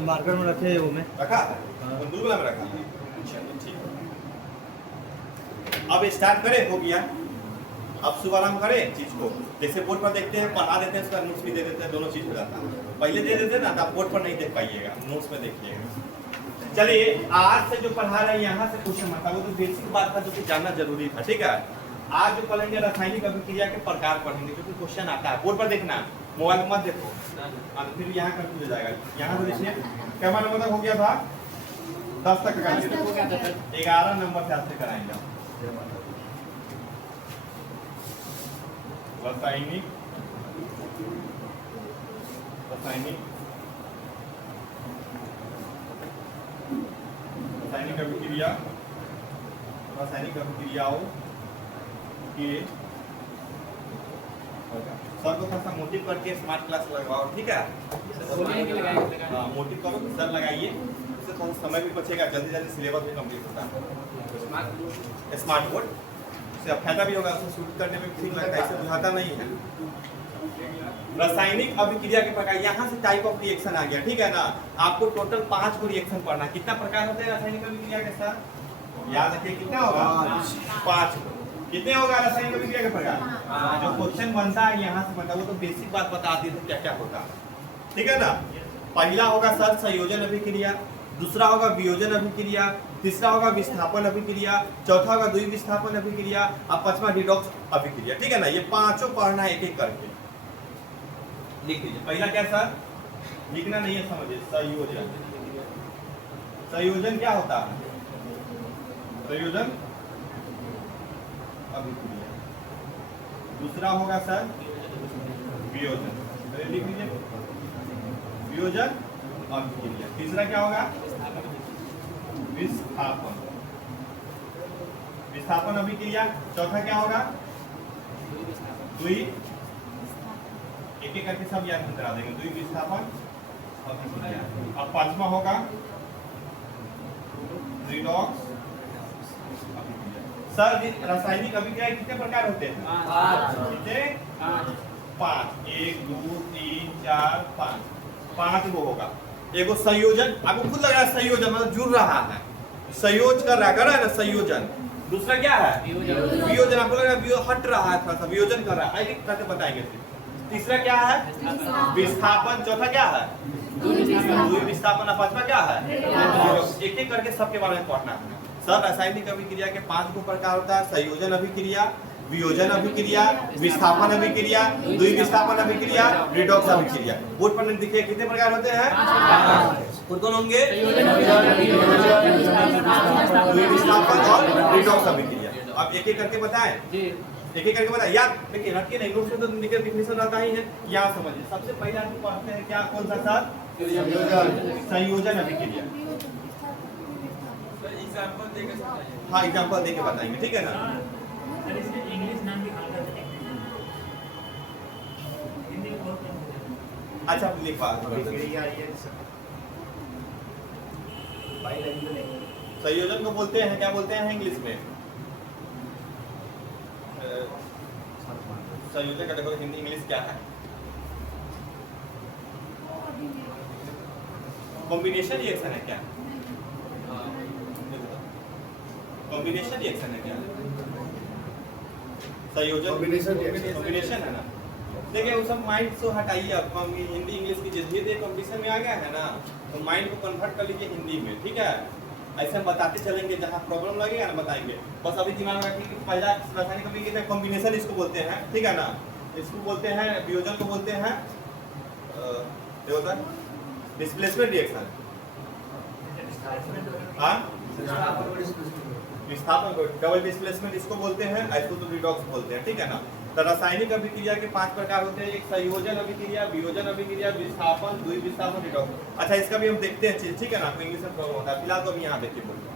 Marker में रखे वो में रखा है, बंदूक वाला में रखा है। अच्छा ठीक है, अब स्टार्ट करें, हो गया। अब शुभारंभ करें चीज को, जैसे बोर्ड पर देखते हैं, पढ़ा देते हैं, उसका नोट्स भी दे देते हैं, दोनों चीज हो जाता है। पहले दे देते हैं ना, तो आप बोर्ड पर नहीं देख पाइएगा, नोट्स में देखिएगा। चलिए, आज से जो पढ़ा रहे हैं यहाँ से क्वेश्चन आता है, वो तो बेसिक बात था जो कि जानना जरूरी था, ठीक है। आज जो पढ़ेंगे रासायनिक अभिक्रिया के प्रकार पढ़ेंगे, जो कि क्वेश्चन आता है, बोर्ड पर देखना, मोबाइल में मत देखो, फिर यहाँ कंफ्यूज हो जाएगा। यहाँ से देखिए, क्या नंबर तक हो गया था? 10 तक का 11 नंबर से आपसे कराएंगे। रासायनिक अभिक्रियाओं के सर को थोड़ा सा मोटिव करके स्मार्ट क्लास लगवाओ, ठीक है। मोटिव करो, सर लगाइए, इससे थोड़ा समय भी बचेगा, जल्दी जल्दी सिलेबस भी कंप्लीट होता है। स्मार्ट बोर्ड से फायदा भी होगा, उसको शूट करने में ठीक लगता है, इसे बुझाता नहीं है। रासायनिक अभिक्रिया के प्रकार, यहाँ से टाइप ऑफ रिएक्शन आ गया, ठीक है ना। आपको टोटल 5 को रिएक्शन पढ़ना। कितना प्रकार होते हैं रासायनिक अभिक्रिया के साथ? याद रखिए, कितना होगा? 5। कितने होगा रासायनिक अभिक्रिया के प्रकार? जो क्वेश्चन बनता है यहाँ से बनता है, वो तो बेसिक बात बता दी थी क्या क्या होता है, ठीक है ना। पहला होगा सर संयोजन अभिक्रिया, दूसरा होगा वियोजन अभिक्रिया, तीसरा होगा विस्थापन अभिक्रिया, चौथा होगा द्विविस्थापन अभिक्रिया और पांचवा रिडॉक्स अभिक्रिया, ठीक है ना। ये पांचों पढ़ना एक एक करके लिख लीजिए। पहला क्या सर? लिखना नहीं है, समझिए। संयोजन, संयोजन क्या होता है? संयोजन अभिक्रिया। दूसरा होगा सर वियोजन, लिख लीजिए, वियोजन अभिक्रिया। तीसरा क्या होगा? विस्थापन, विस्थापन अभिक्रिया। चौथा क्या होगा? द्वि, एक एक करके सब याद करा देंगे। द्विविस्थापन अभिक्रिया। अब पांचवा होगा रिडॉक्स अभिक्रिया। सर रासायनिक अभिक्रिया कितने प्रकार होते हैं? 5। 1 2 3 4 5 वो होगा। एगो संयोजन, आपको खुद लग रहा है संयोजन मतलब जुड़ रहा है, संयोज कर रहा है ना, संयोजन। दूसरा क्या है? वियोजन, आपको लग रहा है हट रहा है, थोड़ा सा वियोजन कर रहा है, आगे कैसे बताएंगे। तीसरा क्या है? विस्थापन। चौथा क्या है? द्विविस्थापन। पांचवा क्या है? एक एक करके सबके बारे में पढ़ना है। सर रासायनिक अभिक्रिया के 5 प्रकार होता है: संयोजन अभिक्रिया, वियोजन अभिक्रिया, विस्थापन अभिक्रिया, द्विविस्थापन अभिक्रिया, रिडॉक्स अभिक्रिया। बोर्ड पर देखिए कितने प्रकार होते हैं? कौन होंगे? द्विविस्थापन और रिडॉक्स अभिक्रिया। अब एक एक करके बताएं, एक एक करके बताएं। याद देखिए, रट के नहीं, नोट्स में तो डिफिनेशन रहता ही है, यहाँ समझिए। सबसे पहले हम पढ़ते हैं क्या, कौन सा सर? संयोजन अभिक्रिया। हाँ, एग्जाम्पल देके बताएंगे, ठीक है ना। अच्छा लिखवा। संयोजन को बोलते हैं, क्या बोलते हैं इंग्लिश में? संयोजन का देखो हिंदी इंग्लिश क्या है? कॉम्बिनेशन रिएक्शन है क्या? कॉम्बिनेशन रिएक्शन है क्या? संयोजन कॉम्बिनेशन है ना। देखिए वो सब माइंड से हटाइए, आप हिंदी इंग्लिश की जिस भी कॉम्पिटिशन में आ गया है ना, तो माइंड को कन्वर्ट कर लीजिए हिंदी में, ठीक है। ऐसे हम बताते चलेंगे, जहाँ प्रॉब्लम लगेगा ना बताएंगे। बस अभी दिमाग में रखिए कि पहला रासायनिक अभिक्रिया कॉम्बिनेशन इसको बोलते हैं, ठीक है ना। इसको बोलते हैं वियोजन को बोलते हैं डिस्प्लेसमेंट रिएक्शन। हाँ, विस्थापन को डबल डिस्प्लेसमेंट इसको बोलते हैं, इसको तो रिडॉक्स बोलते हैं, ठीक है ना। तो रासायनिक अभिक्रिया के 5 प्रकार होते हैं: एक संयोजन अभिक्रिया, वियोजन अभिक्रिया, विस्थापन, द्विविस्थापन, रिडॉक्स। अच्छा, इसका भी हम देखते हैं चीज, ठीक है ना। आपको इंग्लिश में प्रॉब्लम होता है, फिलहाल तो हम यहाँ देखिए बोलिए।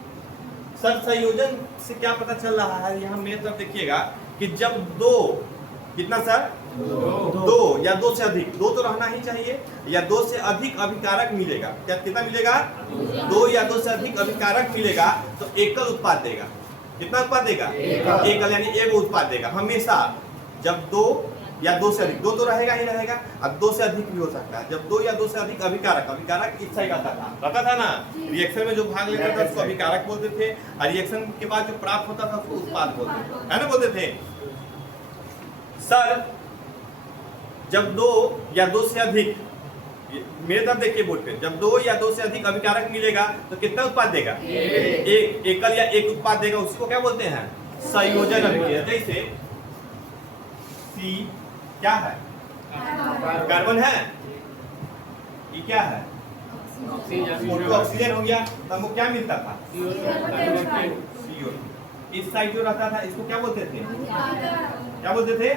सर संयोजन से क्या पता चल रहा है? यहाँ मेरे तरफ देखिएगा कि जब दो, कितना सर? 2 या 2 से अधिक, 2 तो रहना ही चाहिए, या 2 से अधिक अभिकारक मिलेगा। क्या कितना मिलेगा? 2 या 2 से अधिक अभिकारक मिलेगा तो एकल उत्पाद देगा। कितना उत्पाद देगा? एकल, यानी एक उत्पाद देगा। हमेशा जब 2 या दो से अधिक, दो तो रहेगा ही रहेगा, अब दो से अधिक भी हो सकता है। जब दो या दो से अधिक अभिकारक, अभिकारक इस साइड आता था ना, रिएक्शन में जो भाग लेता था उसको अभिकारक बोलते थे, और रिएक्शन के बाद जो प्राप्त होता था उसको उत्पाद बोलते थे, है ना, बोलते थे। सर जब दो या दो से अधिक, मेरे तरफ देखिए बोर्ड पे, जब दो या दो से अधिक अभिकारक मिलेगा तो कितना उत्पाद देगा? एक एकल या एक उत्पाद देगा, उसी को क्या बोलते हैं? संयोजन अभिक्रिया। जैसे सी क्या है? कार्बन है, ये क्या है? ऑक्सीजन हो गया, तो हमको क्या मिलता था? CO। इस साइड जो रहता था इसको क्या बोलते थे? क्या बोलते थे?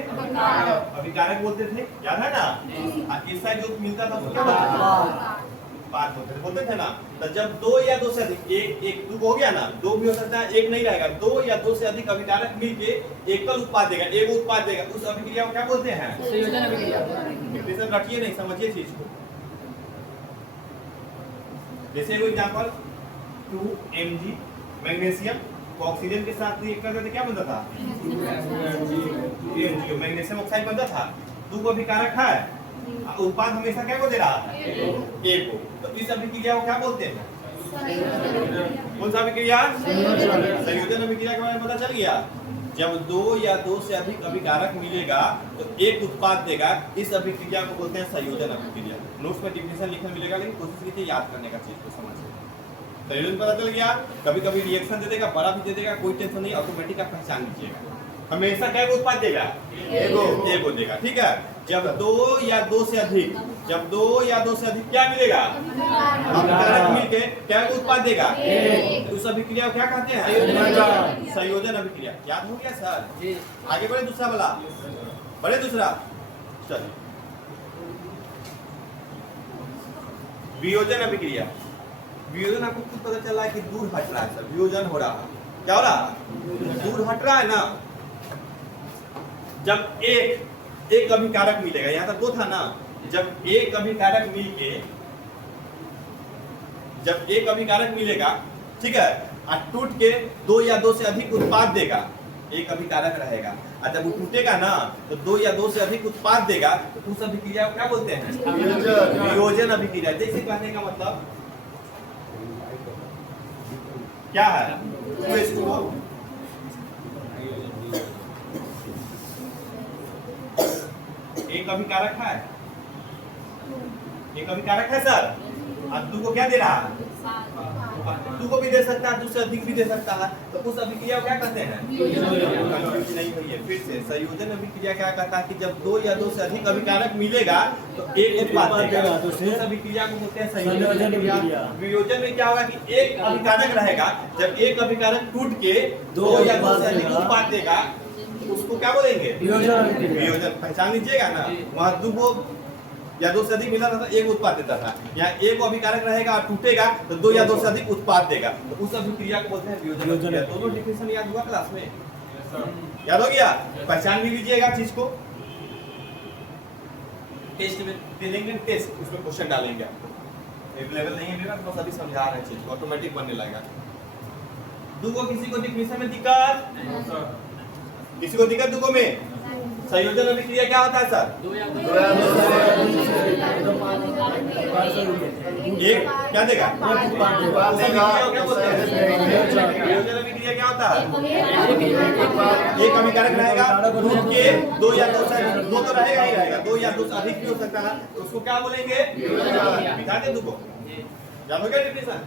अभिकारक बोलते थे, याद है ना? और इस साइड जो मिलता था उसको क्या बोलते थे? उत्पाद बोलते थे ना। तो जब दो या दो से अधिक, एक दो हो गया ना, दो भी हो सकता है, एक नहीं रहेगा, दो या दो से अधिक अभिकारक मिलके एकल उत्पाद देगा, एक उत्पाद देगा, उस अभिक्रिया को क्या बोलते हैं? संयोजन अभिक्रिया। रखिए नहीं, समझिए चीज को। जैसे कोई एग्जांपल 2Mg मैग्नीशियम ऑक्सीजन के साथ रिएक्ट करते थे, क्या बनता था? 2MgO मैग्नीशियम ऑक्साइड बनता था। दो को अभिकारक है, उत्पाद हमेशा क्या को दे रहा है? एक को। तो इस अभिक्रिया को क्या बोलते हैं? कौन सा अभिक्रिया? संयोजन अभिक्रिया के बारे में पता चल गया। जब दो या दो से अधिक अभिकारक मिलेगा तो एक उत्पाद देगा, इस अभिक्रिया को बोलते हैं संयोजन अभिक्रिया। नोट्स में डिफिनेशन लिखना मिलेगा, लेकिन कोशिश कीजिए याद करने का चीज को समझिए। संयोजन पता चल गया। कभी कभी रिएक्शन दे देगा, बड़ा भी दे देगा, कोई टेंशन नहीं, ऑटोमेटिक आप पहचान लीजिएगा। हमेशा क्या उत्पाद देगा? एगो देगा, ठीक है। जब दो या दो से अधिक, जब दो या दो से अधिक क्या मिलेगा? अभिकारक मिलके क्या उत्पाद देगा? उस अभिक्रिया को क्या कहते हैं? संयोजन अभिक्रिया। याद हो गया सर? आगे बढ़े, दूसरा वाला बढ़े, दूसरा चलिए, वियोजन अभिक्रिया। वियोजन आपको खुद पता चला है कि दूर हट रहा है सर, वियोजन हो रहा है, क्या हो रहा है? दूर हट रहा है ना। जब एक अभिकारक मिलेगा, यहाँ तक दो था ना, जब एक अभिकारक मिलके, जब एक अभिकारक मिलेगा, ठीक है, और टूट के दो या दो से अधिक उत्पाद देगा, एक अभिकारक रहेगा, और जब वो टूटेगा ना तो दो या दो से अधिक उत्पाद देगा, तो उस अभिक्रिया को क्या बोलते हैं? वियोजन अभिक्रिया। जैसे कहने का मतलब क्या है? एक अभिकारक है, एक अभिकारक है सर, और दो को क्या दे रहा है? दो को भी दे सकता है, दो से अधिक भी दे सकता है, तो उस अभिक्रिया को क्या कहते हैं? नहीं हुई है, फिर से संयोजन अभिक्रिया क्या कहता है कि जब दो या दो से अधिक अभिकारक मिलेगा तो एक उत्पाद देगा, तो उस अभिक्रिया को बोलते हैं संयोजन अभिक्रिया। वियोजन में क्या होगा कि एक अभिकारक रहेगा, जब एक अभिकारक टूट के दो या दो से अधिक उत्पाद देगा, उसको क्या बोलेंगे? वियोजन। पहचान लीजिएगा ना, वहाँ दो को या दो से अधिक मिला था, एक उत्पाद देता था, यहाँ एक अभिकारक रहेगा और टूटेगा तो दो या दो से अधिक उत्पाद देगा, तो उस अभिक्रिया को बोलते हैं वियोजन। दोनों डिफिनेशन याद हुआ क्लास में? याद हो गया? पहचान भी लीजिएगा चीज को। टेस्ट में दे देंगे, टेस्ट उसमें क्वेश्चन डालेंगे आपको, अवेलेबल नहीं है मेरा, बस अभी समझा रहे हैं, चीज को ऑटोमेटिक बनने लगेगा। दो को किसी को डिफिनेशन में दिक्कत? किसी को दिक्कत? दो को में संयोजन अभिक्रिया क्या होता है सर? एक क्या देगा? संयोजन अभिक्रिया क्या होता है? एक अभिकारक रहेगा, टूट के दो या दो से, दो तो रहेगा ही रहेगा, दो या दो से अधिक भी हो सकता है, तो उसको क्या बोलेंगे? बिठा दे दो को, याद हो गया डिफिनेशन?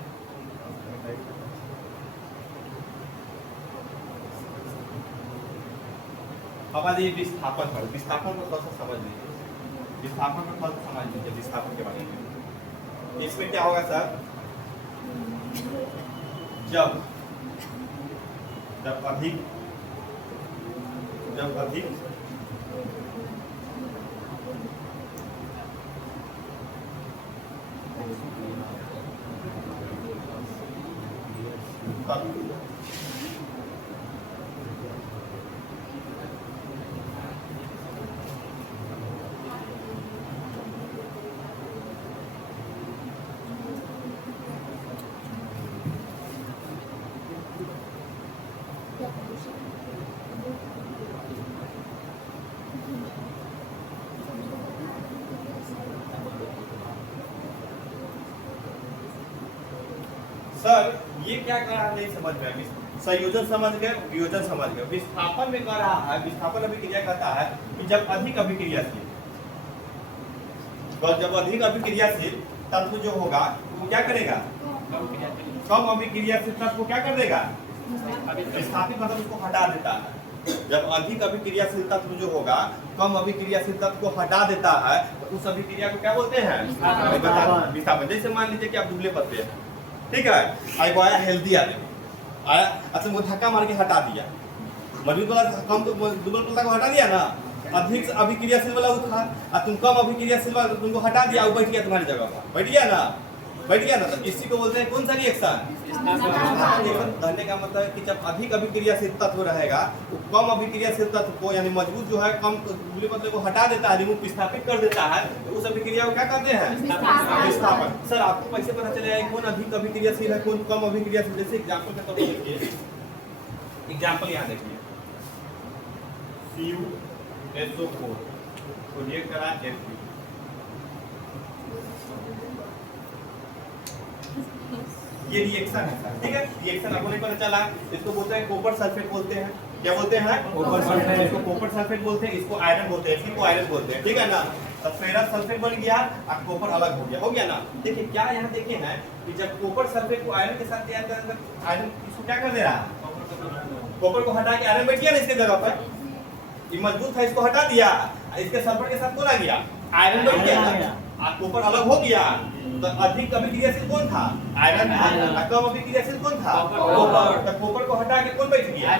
अब आज ये विस्थापन पर, विस्थापन को थोड़ा सा समझ लीजिए, विस्थापन को थोड़ा सा समझ लीजिए, विस्थापन के बारे में। इसमें क्या होगा सर? जब अधिक सर ये क्या कर रहा है नहीं समझ में आया। संयोजन समझ गए, वियोजन समझ गए। विस्थापन में कर रहा है, विस्थापन अभिक्रिया कहता है कि जब अधिक अभिक्रियाशील, तो जब अधिक अभिक्रियाशील तत्व जो होगा वो क्या करेगा, कम अभिक्रियाशील तत्व को क्या कर देगा, विस्थापित मतलब उसको हटा देता है। जब अधिक अभिक्रियाशील तत्व जो होगा कम अभिक्रियाशील तत्व को हटा देता है तो उस अभिक्रिया को क्या बोलते हैं, विस्थापन। जैसे मान लीजिए कि आप दुबले पतले हैं, ठीक है, आई आया हेल्दी आदमी आया, अच्छा वो धक्का मार के हटा दिया, मजबूत वाला कम दुबला पतला को हटा दिया ना, अधिक अभिक्रियाशील वाला वो था और तुम कम अभिक्रियाशील वाला तुमको हटा दिया, वो बैठ गया तुम्हारी जगह पर, बैठ गया ना, बैठ गया ना, तो इसी को बोलते हैं कौन सा रिएक्शन। कहने का मतलब है कि जब अधिक अभिक्रियाशील तत्व रहेगा वो कम अभिक्रियाशील तत्व को यानी मजबूत जो है कम दुबले पतले को हटा देता है, रिमूव विस्थापित कर देता है, तो उस अभिक्रिया को क्या कहते हैं, विस्थापन। सर आपको कैसे पता चलेगा कौन अधिक अभिक्रियाशील है कौन कम अभिक्रियाशील। जैसे एग्जांपल के तौर पर देखिए, एग्जांपल यहाँ देखिए, CuSO4 को रिएक्ट करा Fe, ये रिएक्शन है सर, ठीक है, रिएक्शन आपको नहीं पता चला, इसको बोलते हैं कॉपर सल्फेट बोलते हैं, क्या बोलते हैं, कॉपर सल्फेट, इसको कॉपर सल्फेट बोलते हैं, इसको आयरन बोलते हैं, इसको आयरन बोलते हैं, ठीक है ना। तो फेरस सल्फेट बन गया और कॉपर अलग हो गया ना। देखिए क्या यहाँ देखिए है कि जब कॉपर सल्फेट को आयरन के साथ तैयार करेंगे, आयरन इसको क्या कर दे रहा है, कॉपर को हटा के आयरन बैठ गया ना इसके जगह पर, ये मजबूत था इसको हटा दिया, इसके सल्फर के साथ कौन आ गया, आयरन बैठ गया, कॉपर अलग हो गया, तो अधिक अभिक्रियाशील कौन था, आयरन था, कम अभिक्रियाशील कौन था, कॉपर। तो कॉपर को हटा के कौन बैठ गया,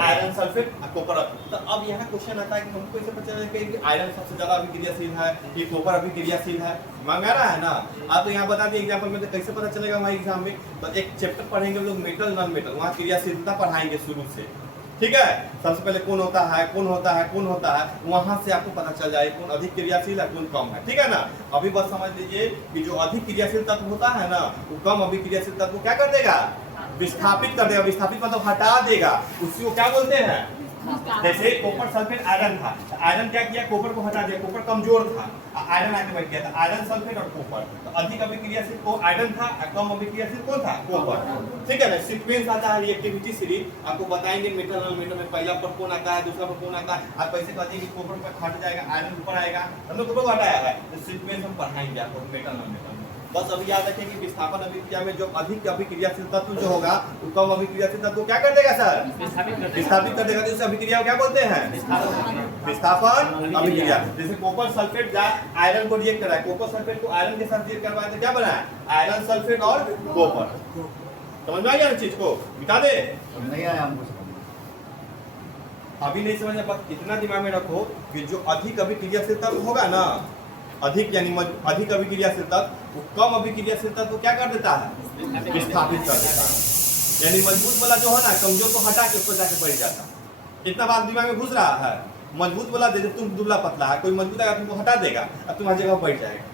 आयरन सल्फेट कॉपर। तो अब यहाँ क्वेश्चन आता है कि हमको कैसे पता चलेगा कि आयरन सबसे ज्यादा अभिक्रियाशील है, ये कॉपर अभिक्रियाशील है, मांगा रहा है ना। आप तो यहाँ बता दिए एग्जाम्पल में, तो कैसे पता चलेगा हमारे एग्जाम में। तो एक चैप्टर पढ़ेंगे लोग मेटल नॉन मेटल, वहाँ क्रियाशीलता पढ़ाएंगे शुरू से, ठीक है। सबसे पहले कौन होता है, कौन होता है, कौन होता है, वहां से आपको पता चल जाए कौन अधिक क्रियाशील है कौन कम है, ठीक है ना। अभी बस समझ लीजिए कि जो अधिक क्रियाशील तत्व होता है ना वो कम अभिक्रियाशील तत्व को क्या कर देगा, विस्थापित कर देगा। विस्थापित मतलब हटा देगा, उसी को क्या बोलते हैं। जैसे कॉपर सल्फेट आयरन था, आयरन क्या किया, कॉपर को हटा दिया, कॉपर कमजोर था, आयरन आके बैठ गया था, आयरन सल्फेट और कॉपर। तो अधिक अभिक्रियाशील को आयरन था, कम अभिक्रियाशील कौन था, कॉपर, ठीक है ना। सीक्वेंस आता है रिएक्टिविटी सीरीज, आपको बताएंगे मेटल नॉन मेटल में पहला पर कौन आता है, दूसरा पर कौन आता है। आप कैसे कहते हैं कि कॉपर पर हट जाएगा, आयरन ऊपर आएगा, हमने कॉपर को हटाया है, तो सीक्वेंस हम पढ़ाएंगे आपको मेटल नॉन मेटल में। बस अभी याद रखें कि विस्थापन अभिक्रिया में जो अधिक अभिक्रियाशील तत्व जो होगा वो कम अभिक्रियाशील तत्व को क्या कर देगा सर, विस्थापित कर देगा। तो उस अभिक्रिया को क्या बोलते हैं, विस्थापन अभिक्रिया। जैसे कॉपर सल्फेट आयरन को रिएक्ट करा है, कॉपर सल्फेट को आयरन के साथ रिएक्ट करवाया तो क्या बना है, आयरन सल्फेट और कॉपर। समझ में आ गया ना चीज को, मिटा दे, नहीं आया हमको अभी नहीं समझ। बस इतना दिमाग में रखो कि जो अधिक अभिक्रियाशील तत्व होगा ना, अधिक यानी अधिक अभिक्रियाशील तत्व वो कम अभिक्रियाशील तत्व को क्या कर देता है, विस्थापित कर देता है। यानी मजबूत वाला जो है ना कमजोर को हटा के ऊपर जाके बैठ जाता है। इतना बात दिमाग में घुस रहा है। मजबूत वाला जैसे तुम दुबला पतला है, कोई मजबूत आएगा तुमको हटा देगा और तुम्हारी जगह बैठ जाएगा।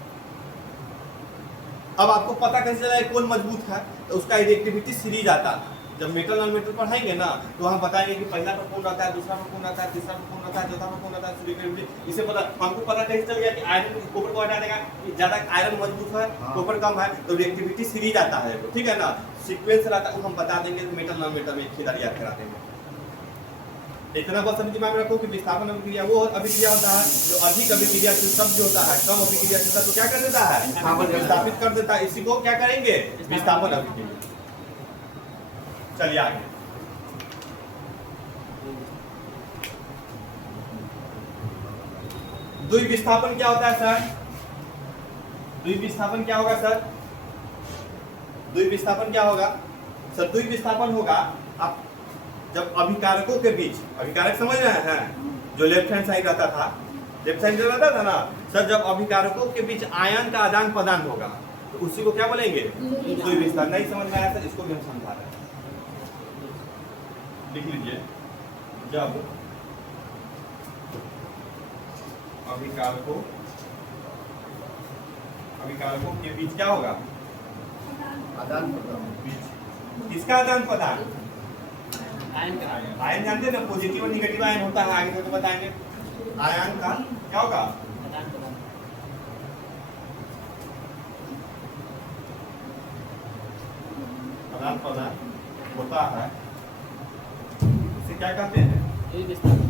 अब आपको पता कैसे चला कौन मजबूत है, तो उसका रिएक्टिविटी सीरीज आता है। जब मेटल नॉन मेटल पढ़ाएंगे ना तो हम बताएंगे कि पहला पर कौन रहता है, दूसरा पर कौन रहता है, तीसरा पर कौन रहता है, चौथा पर कौन रहता है। इसे पता हमको पता कैसे चल गया कि आयरन कॉपर को हटा देगा, ज्यादा आयरन मजबूत है कॉपर कम है, तो रिएक्टिविटी सीरीज आता है, ठीक है ना। सीक्वेंस रहता है वो हम बता देंगे, मेटल नॉन मेटल में एक ही याद करा देंगे। इतना बस अभी दिमाग में रखो कि विस्थापन अभिक्रिया वो अभिक्रिया होता है जो अधिक अभिक्रियाशील तत्व जो होता है कम अभिक्रियाशील तत्व क्या कर देता है, विस्थापित कर देता है। इसी को क्या करेंगे, विस्थापन अभिक्रिया। चलिए आगे, द्वि विस्थापन क्या होता है सर, द्वि विस्थापन क्या होगा सर, द्वि विस्थापन क्या होगा सर, द्वि विस्थापन होगा आप जब अभिकारकों के बीच, अभिकारक समझ रहे हैं जो लेफ्ट हैंड साइड रहता था, लेफ्ट साइड रहता था ना सर, जब अभिकारकों के बीच आयन का आदान प्रदान होगा तो उसी को क्या बोलेंगे, द्वि विस्थापन। नहीं समझ में आया सर, इसको भी हम समझा रहे हैं, लिख लीजिए। जब अभिकारकों के बीच क्या होगा, आदान प्रदान। किसका आदान प्रदान, आयन जानते हैं ना, पॉजिटिव और निगेटिव आयन होता है, आगे तो बताएंगे। आयन का क्या होगा, आदान प्रदान होता है इसे क्या कहते हैं? द्वि विस्थापन।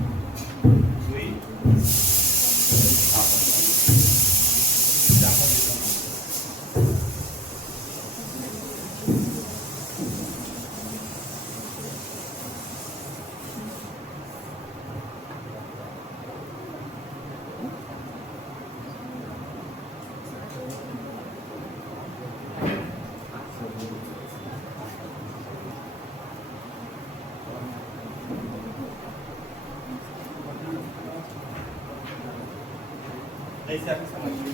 ऐसे आप समझिए,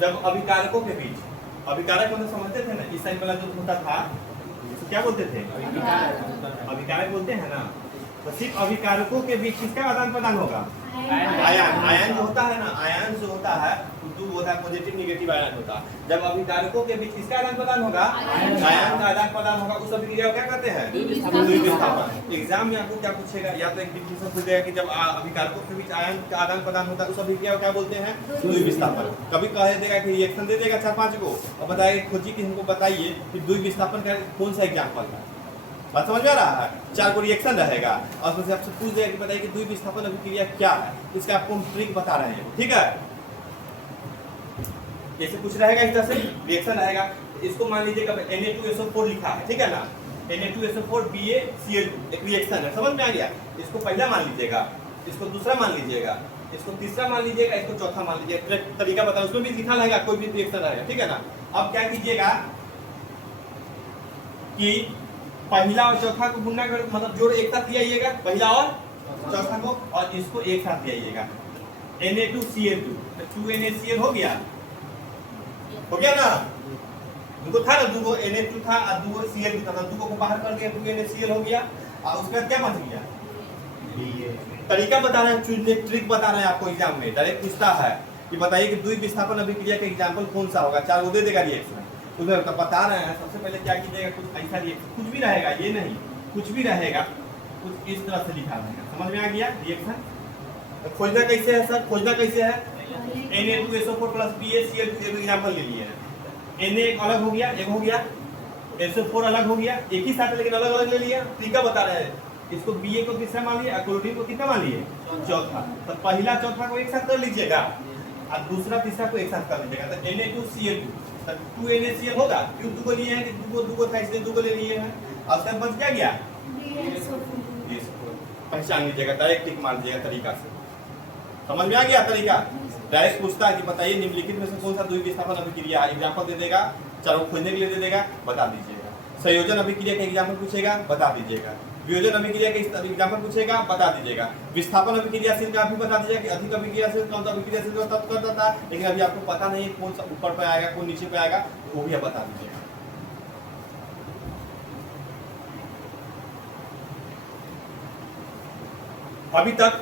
जब अभिकारकों के बीच, अभिकारक मतलब समझते थे ना, इस साइड वाला जो होता था तो क्या बोलते थे? अभिकारक बोलते हैं ना। तो सिर्फ अभिकारकों के बीच किसका आदान प्रदान होगा? आयन। आयन जो होता है ना, आयन जो होता है दो होता है, पॉजिटिव नेगेटिव आयन होता है। जब अभिकारकों के बीच किसका आदान प्रदान होगा? आयन का आदान प्रदान होगा। उस अभिक्रिया को क्या कहते हैं? द्वि विस्थापन। एग्जाम में आपको क्या पूछेगा, या तो एक डिफिनेशन पूछेगा कि जब अभिकारकों के बीच आयन का आदान प्रदान होता है उस अभिक्रिया को क्या बोलते हैं? द्वि विस्थापन। कभी कह देगा कि रिएक्शन दे देगा 4-5 को और बताएगा खोजी कि इनको बताइए कि द्वि विस्थापन का कौन सा एग्जाम्पल है। बात समझ में आ रहा है? 4 को रिएक्शन रहेगा और उसमें से आपसे पूछ देगा कि बताइए कि द्वि विस्थापन अभिक्रिया क्या है, इसका आपको हम ट्रिक बता रहे हैं। ठीक है, जैसे कुछ रहेगा इस तरह से रिएक्शन रहेगा। इसको मान लीजिएगा Na2SO4 लिखा है, ठीक है ना, Na2SO4 BaCl एक रिएक्शन है, समझ में आ गया? इसको पहला मान लीजिएगा, इसको दूसरा मान लीजिएगा, इसको तीसरा मान लीजिएगा, इसको चौथा मान लीजिएगा। तरीका बता, उसमें भी लिखा रहेगा कोई भी रिएक्शन रहेगा, ठीक है ना। अब क्या कीजिएगा कि पहला और चौथा को गुणा कर, मतलब जोड़ एक साथ ले आइएगा, पहला और चौथा को, और इसको एक साथ ले आइएगा। Na2Cl2 तो 2NaCl हो गया ना, दुगो था ना, दुगो Na2 था और दुगो Cl2 था, दुगो को बाहर कर दिया, 2NaCl हो गया। और उसके बाद क्या बच गया? तरीका बता रहे हैं, ट्रिक बता रहे हैं आपको एग्जाम में। डायरेक्ट पूछता है कि बताइए कि द्वि विस्थापन अभिक्रिया का एग्जाम्पल कौन सा होगा। 4 को दे देगा रिएक्शन, उधर तो बता रहे हैं। सबसे पहले क्या कीजिएगा, कुछ ऐसा रिएक्शन, कुछ भी रहेगा, ये नहीं कुछ भी रहेगा, कुछ इस तरह से लिखा रहेगा। समझ में आ गया रिएक्शन? तो खोजना कैसे है सर? खोजना कैसे है? Na2SO4 + BaCl2 एग्जाम्पल ले लिए हैं। Na एक अलग हो गया, एक हो गया, SO4 अलग हो गया, एक ही साथ लेकिन अलग अलग ले लिया। तरीका बता रहे हैं, इसको Ba को तीसरा मान लिया, क्लोरीन को कितना मान लिए? चौथा। तो पहला चौथा को एक साथ कर लीजिएगा और दूसरा तीसरा को एक साथ कर लीजिएगा। तो Na2Cl2 तो 2NaCl होगा, क्यों दुगो लिए हैं कि दुगो था इसलिए दुगो ले लिए हैं। अब उसका बच क्या गया? पहचान लीजिएगा, डायरेक्ट टिक मार दीजिएगा तरीका से। समझ में आ गया तरीका? डायरेक्ट पूछता है कि बताइए निम्नलिखित में से कौन सा द्वि विस्थापन अभिक्रिया, एग्जाम्पल दे देगा, 4 को खोजने के लिए दे देगा, बता दीजिएगा। संयोजन अभिक्रिया का एग्जाम्पल पूछेगा, बता दीजिएगा। वियोजन अभिक्रिया का एग्जाम्पल पूछेगा, बता दीजिएगा। विस्थापन अभिक्रियाशील का भी बता दीजिएगा कि अधिक अभिक्रियाशील कौन सा अभिक्रियाशील का तब करता था, लेकिन अभी आपको पता नहीं कौन सा ऊपर पे आएगा कौन नीचे पे आएगा, वो भी आप बता दीजिएगा। अभी तक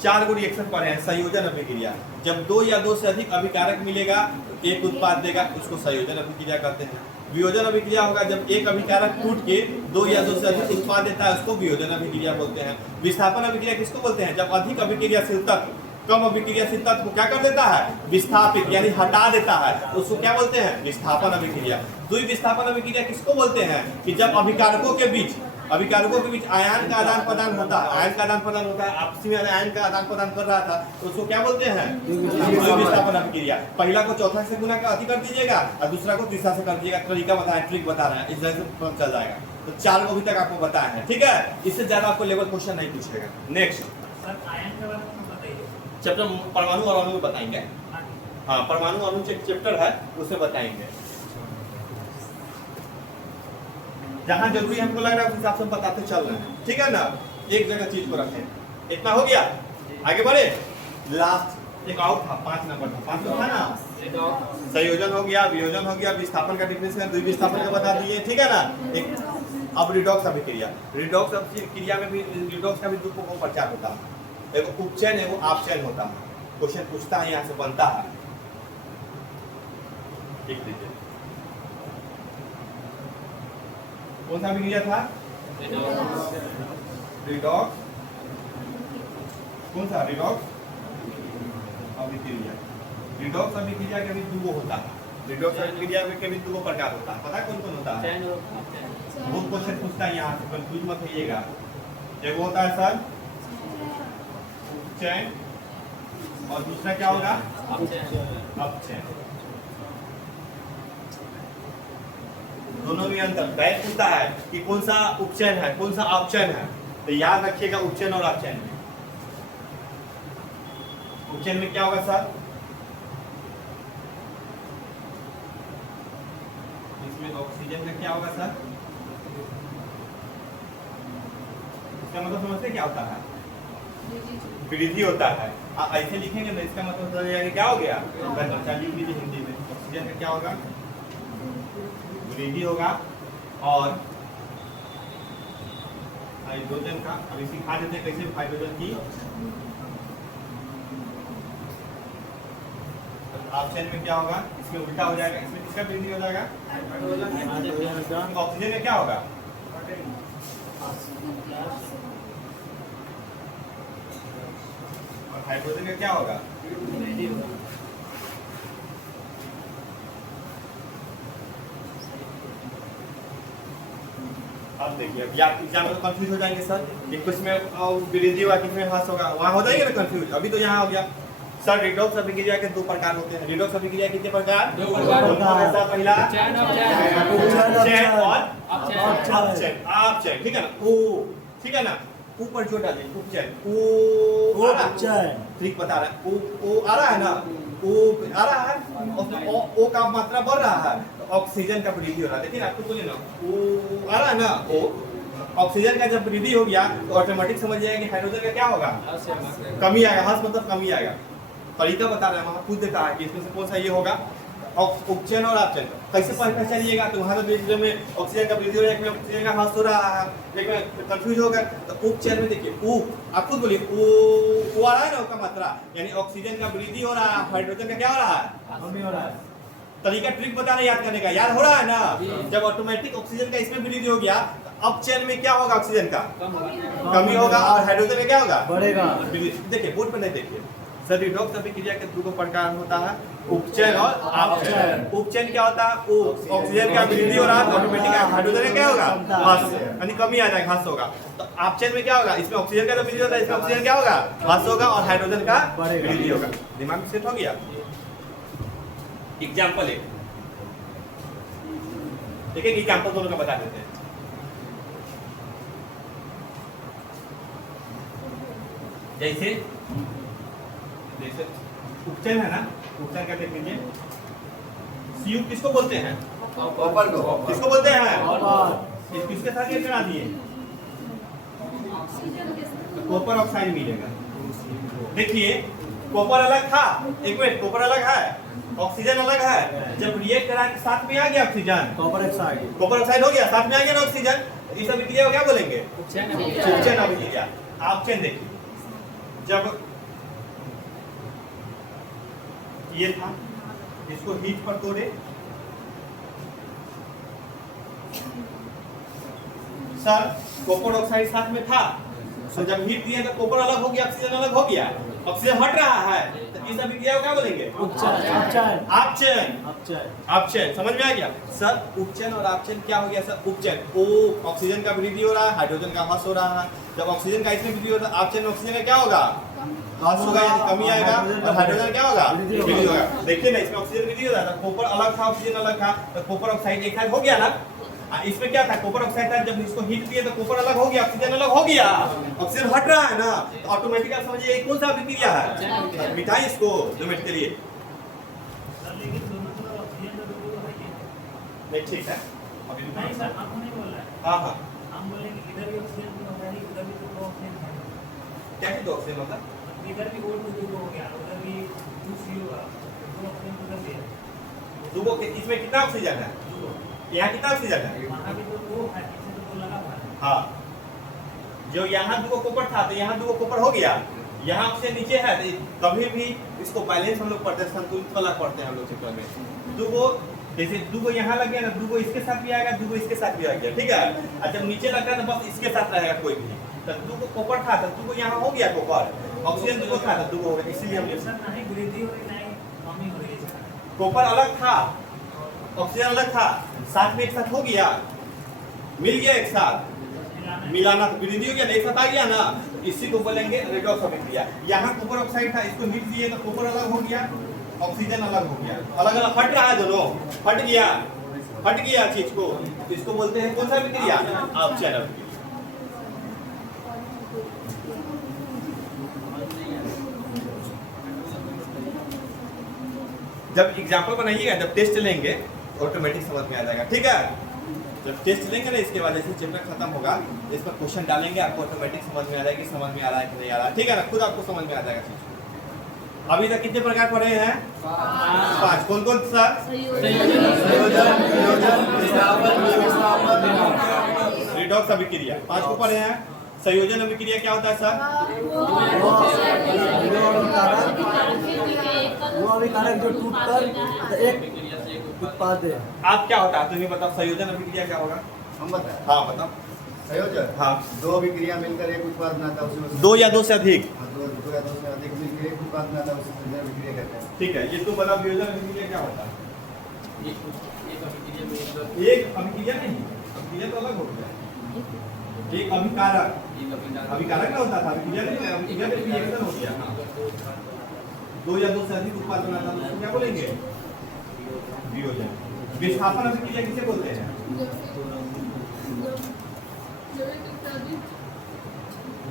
4 गो रिएक्शन पढ़े हैं। संयोजन अभिक्रिया, जब 2 या 2 से अधिक अभिकारक मिलेगा तो एक उत्पाद देगा, उसको संयोजन अभिक्रिया कहते हैं। वियोजन अभिक्रिया होगा जब एक अभिकारक टूट के 2 या 2 से अधिक उत्पाद देता है, उसको वियोजन अभिक्रिया बोलते हैं। विस्थापन अभिक्रिया किसको बोलते हैं? जब अधिक अभिक्रियाशील तत्व कम अभिक्रियाशील तत्व को क्या कर देता है? विस्थापित यानी हटा देता है, तो उसको क्या बोलते हैं? विस्थापन अभिक्रिया। द्वि विस्थापन अभिक्रिया किसको बोलते हैं? कि जब अभिकारकों के बीच आयन का आदान प्रदान होता है, आयन का आदान प्रदान होता है, आपसी में आयन का आदान प्रदान कर रहा था, तो उसको क्या बोलते हैं? द्वि विस्थापन अभिक्रिया। पहला को चौथा से गुना का अति कर दीजिएगा और दूसरा को तीसरा से कर दीजिएगा। तरीका बताया, ट्रिक बता रहा है, इस तरह से पता चल जाएगा। तो 4 को अभी तक आपको बताया है, ठीक है? इससे ज्यादा आपको लेवल क्वेश्चन नहीं पूछेगा। नेक्स्ट चैप्टर परमाणु और अणु बताएंगे। हाँ, परमाणु अणु चैप्टर है, उसमें बताएंगे। जहां जरूरी हमको लग रहा है उस हिसाब से हम बताते चल रहे हैं, ठीक है ना? एक जगह चीज को रखें। इतना हो गया, आगे बढ़े। लास्ट एक आउट था, 5 नंबर था, 5 था ना। संयोजन हो गया, वियोजन हो गया, विस्थापन का डिफरेंस, द्वि विस्थापन का बता दिए, ठीक है ना? अब रिडॉक्स अभिक्रिया, रिडॉक्स अभिक्रिया में भी रिडॉक्स का भी 2 प्रकार होता है, एगो उपचयन एगो आपचयन होता है। क्वेश्चन पूछता है, यहाँ से बनता है, लिख लीजिए। कौन सा अभिक्रिया था? रिडॉक्स। कौन सा? रिडॉक्स अभिक्रिया। रिडॉक्स अभिक्रिया के भी 2 होता है, रिडॉक्स अभिक्रिया में के भी दो प्रकार होता है, पता है कौन कौन होता है? बहुत क्वेश्चन पूछता है यहाँ से, कंफ्यूज मत होइएगा। एक होता है सर उपचयन और दूसरा क्या होगा? अपचयन। दोनों में अंतर बैठ पूछता है कि कौन सा उपचयन है कौन सा अपचयन है, तो याद रखिएगा उपचयन और अपचयन में। उपचयन में क्या होगा सर? इसमें ऑक्सीजन का क्या होगा सर? इसका मतलब समझते क्या होता है? वृद्धि होता है। ऐसे लिखेंगे ना इसका मतलब क्या हो गया? लिख लीजिए हिंदी में। ऑक्सीजन का क्या होगा? वृद्धि होगा। और हाइड्रोजन का अभी सिखा देते हैं कैसे हाइड्रोजन की। ऑप्शन में क्या होगा? इसमें उल्टा हो जाएगा, इसमें किसका वृद्धि हो जाएगा? ऑक्सीजन में क्या होगा? और हाइड्रोजन का क्या होगा? अब देखिए अब एग्जाम में कंफ्यूज हो जाएंगे सर कि कुछ में वृद्धि होगा किस में ह्रास होगा, वहाँ हो जाएंगे ना कंफ्यूज। अभी तो यहाँ हो गया सर रिडॉक्स अभिक्रिया के दो प्रकार होते हैं। रिडॉक्स अभिक्रिया कितने प्रकार? दो प्रकार। पहला उपचयन और अपचयन, ठीक है ना? ओ ठीक है ना, ऊपर जोड़ डालिए उपचयन। उपचयन ठीक बता रहा है। ओ आ रहा है ना, ओ आ रहा है, ओ का मात्रा बढ़ रहा है, ऑक्सीजन का वृद्धि हो रहा है। देखिए आपको बोलिए ना ओ आ रहा है ना, ओ ऑक्सीजन का जब वृद्धि हो गया तो ऑटोमेटिक समझ जाएगा कि हाइड्रोजन का क्या होगा? कमी आएगा। ह्रास मतलब कमी आएगा। तरीका बता रहे हैं, वहाँ पूछ देता है कि इसमें से कौन सा ये होगा उपचयन और अपचयन। कैसे पहचानिएगा? तो वहाँ में ऑक्सीजन का वृद्धि हो रहा है, एक ऑक्सीजन का ह्रास हो रहा है, एक में कंफ्यूज होगा। तो उपचयन में देखिए ऊ आप खुद बोलिए ओ आ रहा है ना, उसका मात्रा यानी ऑक्सीजन का वृद्धि हो रहा है, हाइड्रोजन का क्या हो रहा है? कमी हो रहा है। तरीका ट्रिक बता रहे याद करने का, याद हो रहा है ना? जब ऑटोमेटिक ऑक्सीजन का इसमें वृद्धि हो गया तो अपचयन में क्या होगा? ऑक्सीजन का कमी होगा और हाइड्रोजन में क्या होगा? बढ़ेगा। देखिए बोर्ड पर नहीं देखिए सर, रिडॉक्स अभिक्रिया के दो प्रकार होता है, उपचयन और अपचयन। उपचयन क्या होता है? ऑक्सीजन का वृद्धि हो रहा है, ऑटोमेटिक हाइड्रोजन में क्या होगा? ह्रास यानी कमी आ जाएगा, ह्रास होगा। तो अपचयन में क्या होगा? इसमें ऑक्सीजन का वृद्धि होता है, इसमें ऑक्सीजन क्या होगा? ह्रास होगा और हाइड्रोजन का वृद्धि होगा। दिमाग में सेट हो गया? एग्जाम्पल एक एग्जाम्पल दोनों का बता देते हैं। जैसे उपचयन है ना, उपचयन का देख लीजिए। सीयू किसको बोलते हैं? कॉपर को। किसको बोलते हैं? किसके साथ ये चढ़ा दिए? कॉपर ऑक्साइड मिलेगा। देखिए कॉपर अलग था, एक मिनट, कॉपर अलग है, ऑक्सीजन अलग है। जब रिएक्ट करा के साथ में आ गया ऑक्सीजन, कॉपर ऑक्साइड हो गया, साथ में आ गया ना ऑक्सीजन, इस अभिक्रिया को क्या बोलेंगे? उपचयन अभिक्रिया। अपचयन देखिए, जब ये था इसको हीट पर तोड़े, सर कॉपर ऑक्साइड साथ में था, तो जब हीट दिया तो कॉपर अलग हो गया, ऑक्सीजन अलग हो गया, ऑक्सीजन हट रहा है, तो इस अभिक्रिया को क्या बोलेंगे? अपचयन। समझ में आ गया सर? उपचयन और अपचयन क्या हो गया सर? उपचयन ओ ऑक्सीजन का वृद्धि हो रहा है, हाइड्रोजन का ह्रास हो रहा है। जब ऑक्सीजन का इसमें वृद्धि हो रहा है, अपचयन में ऑक्सीजन का क्या होगा? ह्रास होगा यानी कमी आएगा, और हाइड्रोजन क्या होगा? वृद्धि होगा। देखिए ना, इसमें ऑक्सीजन वृद्धि हो रहा था, कॉपर अलग था, ऑक्सीजन अलग था, तो कॉपर ऑक्साइड एक साथ हो गया ना। इसमें क्या था? कॉपर ऑक्साइड था, जब इसको हीट दिया तो कॉपर अलग हो गया, ऑक्सीजन अलग हो गया, ऑक्सीजन हट रहा है ना, तो ऑटोमेटिक आप समझिए कौन सा अभिक्रिया है? मिठाई इसको 2 मिनट के लिए नहीं, ठीक है अभी नहीं सर, आपको नहीं बोल रहा है। हाँ हम बोलेंगे इधर भी ऑक्सीजन हो रहा है, उधर भी तो ऑक्सीजन है। क्या है? 2 ऑक्सीजन मतलब इधर भी O2 हो गया, उधर भी 2CO होगा, 2 ऑक्सीजन उधर भी है। 2 इसमें कितना ऑक्सीजन है? यहाँ कितना ऑक्सीजन है? वहाँ भी तो 2 है, इसमें तो 2 लगा हुआ है। हाँ, जो यहाँ 2 कॉपर था तो यहाँ 2 कॉपर हो गया, यहाँ ऑक्सीजन नीचे है, तो कभी भी इसको बैलेंस हम लोग पढ़ते हैं, संतुलित वाला पढ़ते हैं हम लोग चैप्टर में। 2 जैसे 2 यहाँ लग गया ना, 2 इसके साथ भी आएगा, 2 इसके साथ भी आ गया, ठीक है। और जब नीचे लग गया तो बस इसके साथ रहेगा कोई भी। तो 2 कॉपर था तो 2 यहाँ हो गया कॉपर, ऑक्सीजन 2 था तो 2 हो गया, इसीलिए हम कॉपर अलग था, ऑक्सीजन अलग था, साथ में एक साथ हो गया, मिल गया एक साथ, मिलाना तो वृद्धि हो गया ना, एक साथ आ गया ना, इसी को बोलेंगे रेडॉक्स अभिक्रिया। यहाँ कॉपर ऑक्साइड था, इसको मिक्स दिए तो कॉपर अलग हो गया, ऑक्सीजन अलग हो गया, अलग अलग हट रहा है, दोनों हट गया चीज को, इसको बोलते हैं कौन सा अभिक्रिया? अपचयन अभिक्रिया। जब एग्जाम्पल बनाइएगा, जब टेस्ट लेंगे ऑटोमेटिक समझ में आ जाएगा, ठीक है? जब टेस्ट लेंगे ना, इसके बाद जैसे चैप्टर खत्म होगा, इस पर क्वेश्चन डालेंगे, आपको ऑटोमेटिक समझ में आ जाएगा कि समझ में आ रहा है कि नहीं आ रहा है, ठीक है ना? खुद आपको समझ में आ जाएगा चीज। अभी तक कितने प्रकार पढ़े हैं? 5। कौन कौन सा? रिडॉक्स अभिक्रिया 5 को पढ़े हैं। संयोजन अभिक्रिया क्या होता है सर? वो अभिकारक जो टूटकर एक उत्पाद है। आप क्या होता है तुम्हें बताओ, संयोजन अभिक्रिया क्या होगा? हम बताएं। हाँ बताओ। संयोजन, हाँ, 2 अभिक्रिया मिलकर एक उत्पाद बनाता है, उसे 2 या 2 से अधिक, हाँ, 2 या 2 से अधिक मिलकर एक उत्पाद बनाता है, उसे संयोजन अभिक्रिया कहते हैं। ठीक है। ये तो बता, संयोजन अभिक्रिया क्या होता है? एक अभिक्रिया नहीं, अभिक्रिया तो अलग हो गया। एक अभिकारक क्या होता था? अभिक्रिया नहीं, अभिक्रिया में रिएक्शन हो गया। 2 या 2 से अधिक उत्पाद बनाता है, उसको क्या बोलेंगे? वियोजन। विस्थापन अभिक्रिया किसे बोलते हैं?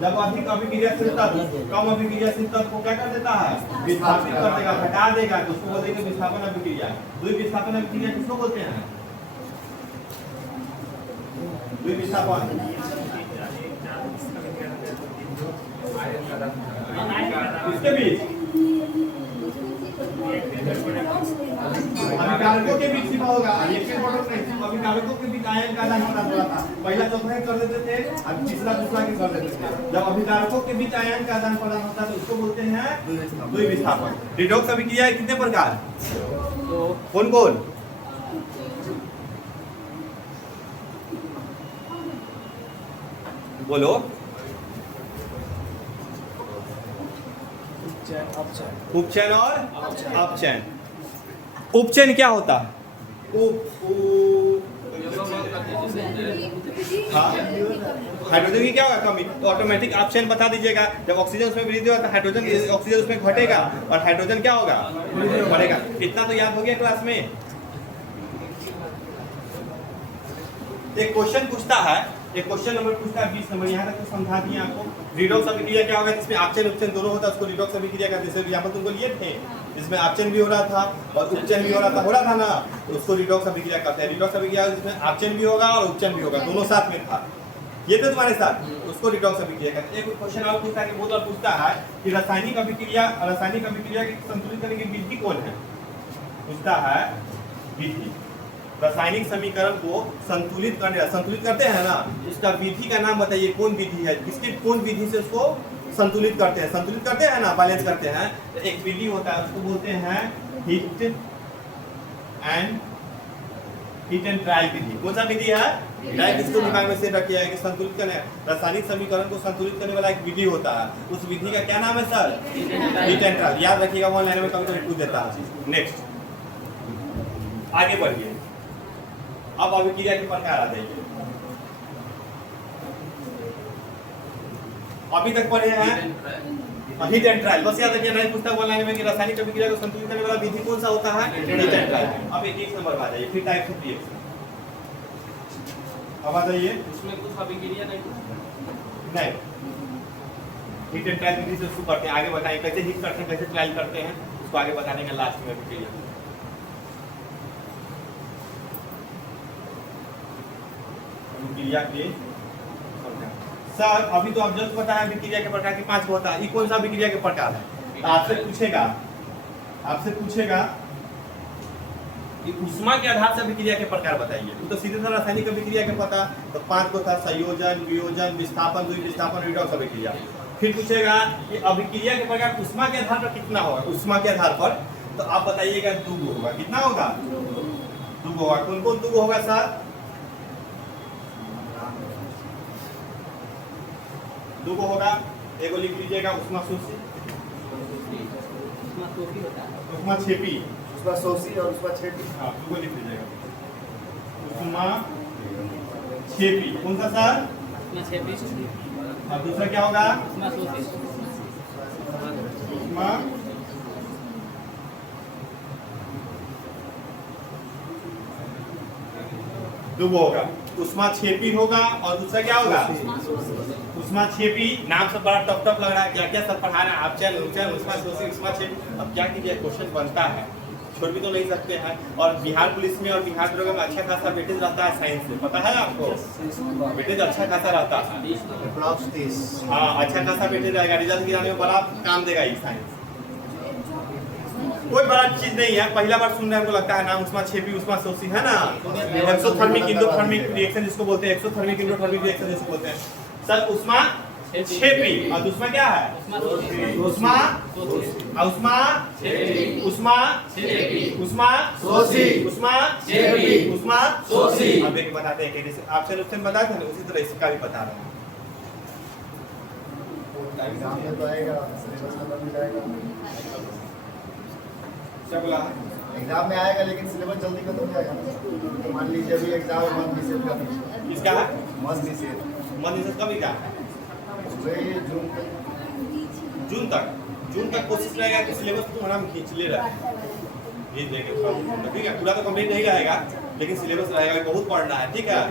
जब अधिक अभिक्रियाशील तत्व कम अभिक्रियाशील तत्व को क्या कर देता है? विस्थापित कर देगा, हटा देगा, तो उसको बोलेंगे विस्थापन अभिक्रिया। द्विविस्थापन अभिक्रिया किसको बोलते हैं? द्विविस्थापन किसके बीच? अभिकारकों के बीच सीमा होगा, रिएक्शन प्रोडक्ट नहीं, सिर्फ अभिकारकों के बीच आयन का आदान प्रदान होता था। पहला चौथा कर देते थे, अब तीसरा दूसरा के कर देते थे। जब अभिकारकों के बीच आयन का आदान प्रदान होता है तो उसको बोलते हैं द्विविस्थापन। रिडॉक्स अभिक्रिया कितने प्रकार? कौन कौन? बोलो। उपचयन और अपचयन। उपचयन क्या होता है? हाइड्रोजन की क्या होगा? कमी, तो ऑटोमेटिक अपचयन बता दीजिएगा। जब ऑक्सीजन उसमें वृद्धि होता है, हाइड्रोजन ऑक्सीजन उसमें घटेगा और हाइड्रोजन क्या होगा? बढ़ेगा। इतना तो याद हो गया क्लास में। एक क्वेश्चन पूछता है, एक क्वेश्चन नंबर पूछता है 20 नंबर, यहाँ तक तो समझा दिए आपको। रिडॉक्स अभिक्रिया क्या होगा? जिसमें अपचयन उपचयन दोनों होता है, उसको रिडॉक्स अभिक्रिया का जैसे यहाँ पर तुमको लिए थे, जिसमें अपचयन भी हो रहा था और उपचयन भी हो रहा था ना, तो उसको रिडॉक्स अभिक्रिया कहते हैं। रिडॉक्स अभिक्रिया जिसमें अपचयन भी होगा और उपचयन भी होगा, दोनों साथ में था, ये तो तुम्हारे साथ, उसको रिडॉक्स अभिक्रिया कहते हैं। एक क्वेश्चन और पूछता है कि बहुत और पूछता है कि रासायनिक अभिक्रिया की संतुलित करने की विधि कौन है? पूछता है विधि, रासायनिक समीकरण को संतुलित करते हैं ना, उसका विधि का नाम बताइए, कौन विधि है? किसकी कौन विधि से उसको संतुलित करते हैं? संतुलित करते हैं ना, बैलेंस करते हैं, तो एक विधि होता है, उसको बोलते हैं हीट एंड ट्रायल विधि। कौन सा विधि है? ट्रायल। इसको दिमाग में से रखिए कि संतुलित करने, रासायनिक समीकरण को संतुलित करने वाला एक विधि होता है, उस विधि का क्या नाम है सर? Heat and trial. याद रखिएगा, ऑनलाइन में कभी पूछ देता है। नेक्स्ट, आगे बढ़िए। अब अभिक्रिया के प्रकार आ जाइए। अभी तक पढ़े हैं हीट एंड ट्रायल, बस याद रखिए, नहीं पूछता ऑनलाइन में कि रासायनिक अभिक्रिया को संतुलित करने वाला विधि कौन सा होता है? Heat and trial. अब एक नंबर पर आ जाइए, फिर टाइप्स ऑफ रिएक्शन। अब आ जाइए, उसमें कुछ अभिक्रिया नहीं, हीट एंड ट्रायल विधि से शुरू करते हैं, आगे बताएं कैसे हीट करते हैं, कैसे ट्रायल करते हैं, उसको आगे बताने का लास्ट में अभिक्रिया। अभिक्रिया के सर, अभी तो आप जस्ट बताया अभिक्रिया के प्रकार के 5 होता है, ये कौन सा अभिक्रिया के प्रकार है? आपसे पूछेगा कि ऊष्मा के आधार से अभिक्रिया के प्रकार बताइए, तो सीधे था रासायनिक अभिक्रिया के पता, तो 5 को था संयोजन, वियोजन, विस्थापन, द्विविस्थापन, रिडॉक्स अभिक्रिया। फिर पूछेगा कि अभिक्रिया के प्रकार ऊष्मा के आधार पर कितना होगा? ऊष्मा के आधार पर तो आप बताइएगा 2 होगा। कितना होगा? 2 होगा। कौन कौन 2 होगा सर? 2 होगा। एगो लिख लीजिएगा उष्मा शोषी, उष्मा छेपी, उसका सोसी और उसका छेपी। हाँ वो लिख लीजिएगा, उष्मा छेपी। कौन सा सर? उसमें 6 पीस और दूसरा क्या होगा? उसमें 100 पीस उष्मा दो होगा, उष्मा छेपी होगा। और दूसरा क्या होगा? उष्मा छेपी। नाम से बड़ा टफ टफ लग रहा है, क्या क्या सब पढ़ा रहे हैं आप? चल उष्मा सोसी उष्मा छेपी। अब क्या कीजिए, क्वेश्चन बनता है, छोड़ भी तो नहीं सकते हैं। और बिहार पुलिस में और बिहार दरोगा में अच्छा खासा वेटेज रहता है साइंस में, पता है आपको? वेटेज अच्छा खासा रहता है। अप्रॉक्स 30। हाँ अच्छा खासा वेटेज रहेगा, रिजल्ट गिराने में बड़ा काम देगा ये साइंस। कोई बड़ा चीज नहीं है, पहला बार सुन रहे हैं, हमको लगता है नाम उष्मा छेपी उष्मा सोसी है ना। एक्सोथर्मिक इंडोथर्मिक रिएक्शन जिसको बोलते हैं, एक्सोथर्मिक इंडोथर्मिक रिएक्शन जिसको बोलते हैं। सर उष्मा छेपी और दूसरा क्या है? उष्मा उष्मा उष्मा उष्मा सोसी उष्मा छेपी उष्मा सोसी। अब एक बताते हैं कि आपसे उससे बताए थे ना, उसी तरह इसका भी बता रहे हैं। एग्जाम में तो आएगा, सिलेबस खत्म हो जाएगा। क्या बोला? एग्जाम में आएगा लेकिन सिलेबस जल्दी खत्म हो जाएगा। मान लीजिए अभी एग्जाम मंथ निषेध का इसका है मंथ निषेध मन कभी का वही जून जून तक कोशिश रहेगा कि सिलेबस तुम्हारा हम खींच ले रहा है, खींच देंगे ठीक है। पूरा तो कंप्लीट नहीं रहेगा लेकिन सिलेबस रहेगा, बहुत पढ़ना है, ठीक है।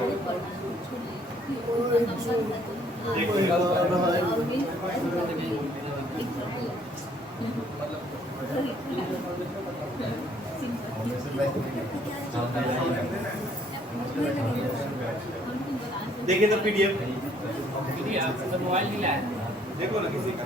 देखिए तो पीडीएफ मोबाइल मिला है, देखो ना किसी का।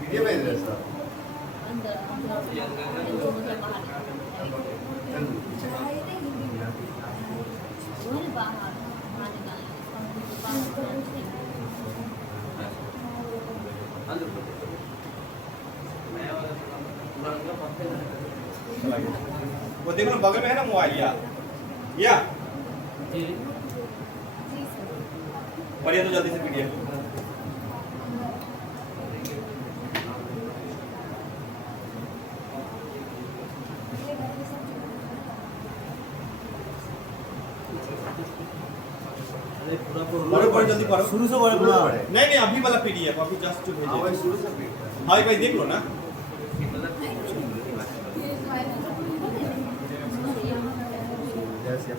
वीडियो भेज रहे सर। वो देखो ना बगल में है ना मोबाइल, या पढ़िए तो जल्दी से पीडीएफ। पढ़ो जल्दी पढ़ो, शुरू से बड़े पूरा पढ़े। नहीं अभी वाला पीडीएफ अभी जस्ट हाँ भाई भेजे। शुरू से पढ़े। हाँ भाई देख लो ना। जैसे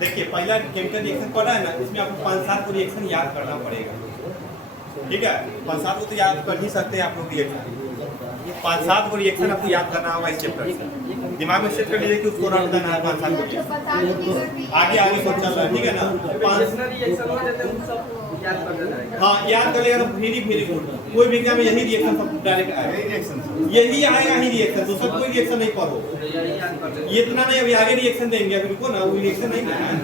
देखिए पहला केमिकल रिएक्शन पढ़ा है ना, इसमें आपको 5-7 को रिएक्शन याद करना पड़ेगा, ठीक है। 5-7 को तो याद कर ही सकते हैं आप लोग रिएक्शन, 5-7 को रिएक्शन आपको याद करना होगा इस चैप्टर से। दिमाग में सेट कर लीजिए कि उसको रट देना है 5-7 को रिएक्शन। आगे सब चल रहा है, ठीक है ना। हाँ याद कर लेगा तो फिर कोई भी एग्जाम में यही रिएक्शन सब डायरेक्ट आएगा, यही आएगा ही रिएक्शन, दूसरा कोई रिएक्शन नहीं पढ़ो। ये इतना नहीं, अभी आगे रिएक्शन देंगे, अभी रुको ना, वो रिएक्शन नहीं करना है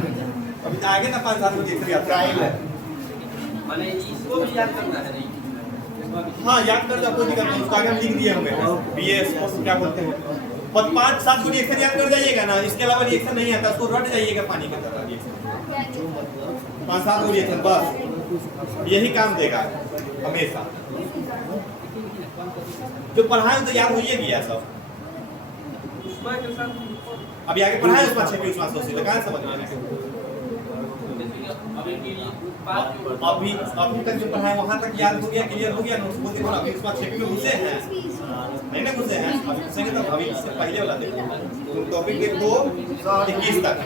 अभी आगे ना। 5-7 को रिएक्शन याद माने इसको भी याद करना है। हाँ याद कर दो, कोई दिक्कत नहीं, उसको आगे हम लिख दिए होंगे बीएस क्या बोलते हैं। और 5-7 को रिएक्शन याद कर जाइएगा ना, इसके अलावा रिएक्शन नहीं आता, उसको रट जाइएगा पानी की तरह रिएक्शन। 5-7 को रिएक्शन बस यही काम देगा हमेशा। जो पढ़ाए तो याद हो ही गया सब, अभी आगे पढ़ाए उसमें 6 उसमें सोची तो कहाँ समझ में आएगा। अभी तक जो पढ़ाए वहाँ तक याद हो गया, क्लियर हो गया, नोट्स बोलते हो अभी उसमें 6 में घुसे हैं, नहीं ना घुसे हैं, अभी घुसेंगे तो अभी इससे पहले वाला देखो, टॉपिक देखो 21 तक।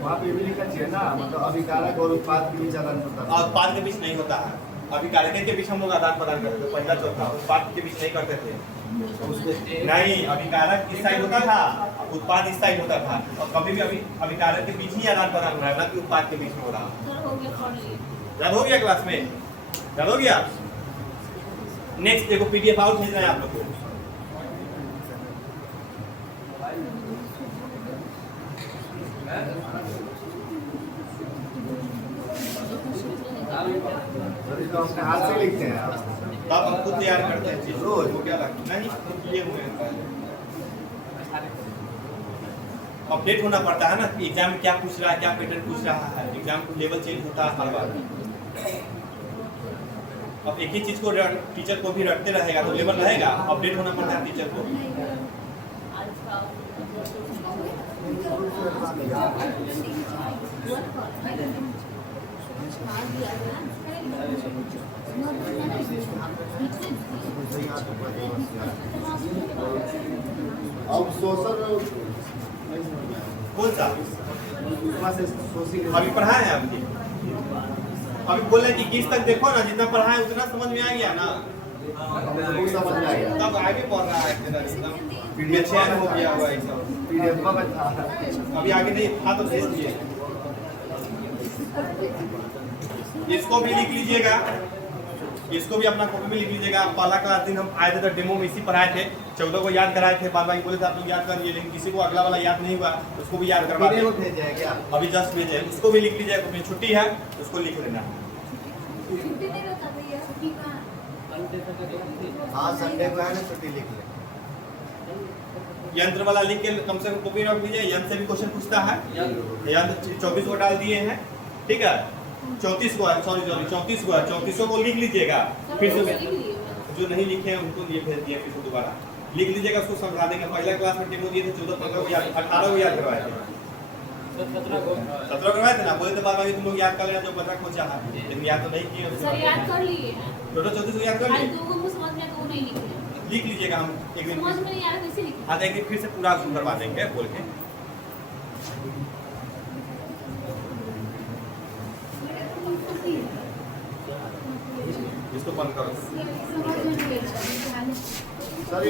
वहाँ पे भी लिखा चाहिए ना, मतलब अभिकारक और उत्पाद के बीच आदान प्रदान। और उत्पाद के बीच नहीं होता है, अभिकारक के बीच हम लोग आदान प्रदान करते थे, पहला चौथा, उत्पाद के बीच नहीं करते थे। नहीं, अभिकारक इस साइड होता था, उत्पाद इस साइड होता था, और कभी भी अभिकारक के बीच ही आदान प्रदान हो रहा है, ना कि उत्पाद के बीच में हो रहा। याद हो गया क्लास में? याद हो गया? नेक्स्ट देखो, पीडीएफ आउट भेजना है आप लोग को। सर इसको अपने हाथ से लिखते हैं आप? तब हम खुद तैयार करते हैं चीज रोज, वो क्या लगता है? नहीं, ये हुए अपडेट होना पड़ता है ना कि एग्जाम में क्या पूछ रहा है, क्या पैटर्न पूछ रहा है, एग्जाम को लेवल चेंज होता है हर बार। अब एक ही चीज को टीचर को भी रटते रहेगा तो लेवल रहेगा, अपडेट होना पड़ता है टीचर को। अब सोशल कौन सा सोशल अभी पढ़ा है अभी? अभी बोल रहे हैं कि 20 तक देखो ना, जितना पढ़ा है उतना समझ में आ गया ना, समझ में आ गया। तब आगे बढ़ रहा है एकदम पीडीएफ चैन हो गया हुआ है सब। पीडीएफ में था, अभी आगे नहीं था तो भेज दिए। इसको भी लिख लीजिएगा, इसको भी अपना कॉपी में लिख लीजिएगा। पहला क्लास दिन हम आए थे तो डेमो में इसी पढ़ाए थे, 14 को याद कराए थे, बार बार बोले थे आप लोग याद कर लिए, लेकिन किसी को अगला वाला याद नहीं हुआ, उसको भी याद करवा पीडीएफ भेजा है क्या? अभी जस्ट भेजे, उसको भी लिख लीजिएगा, क्योंकि छुट्टी है उसको लिख लेना। हाँ संडे को है ना, छुट्टी लिख ले। यंत्र वाला लिख के कम से कम कॉपी रख लीजिए, यंत्र से भी क्वेश्चन पूछता है। यंत्र 24 को डाल दिए हैं, ठीक है, 34 को है, सॉरी 34 को है, 34 को लिख लीजिएगा। फिर से जो नहीं लिखे हैं उनको ये भेज दिए, फिर से दोबारा लिख लीजिएगा, उसको समझा देंगे। पहला क्लास में डेमो दिए थे, 14-15 को याद, 18 को याद करवाए थे, 17 करवाए थे ना, बोले थे बार बार तुम लोग याद कर लेना जो बचा खोचा है, लेकिन याद तो नहीं किए। सर याद कर लिए हैं, टोटल 34 को याद कर आज लिए, दो को समझ में तो नहीं लिखे, लिख लीजिएगा। हम एक दिन समझ में नहीं आ रहा कैसे लिखे। हाँ, एक दिन फिर से पूरा करवा देंगे बोल के। इसको बंद करो। सर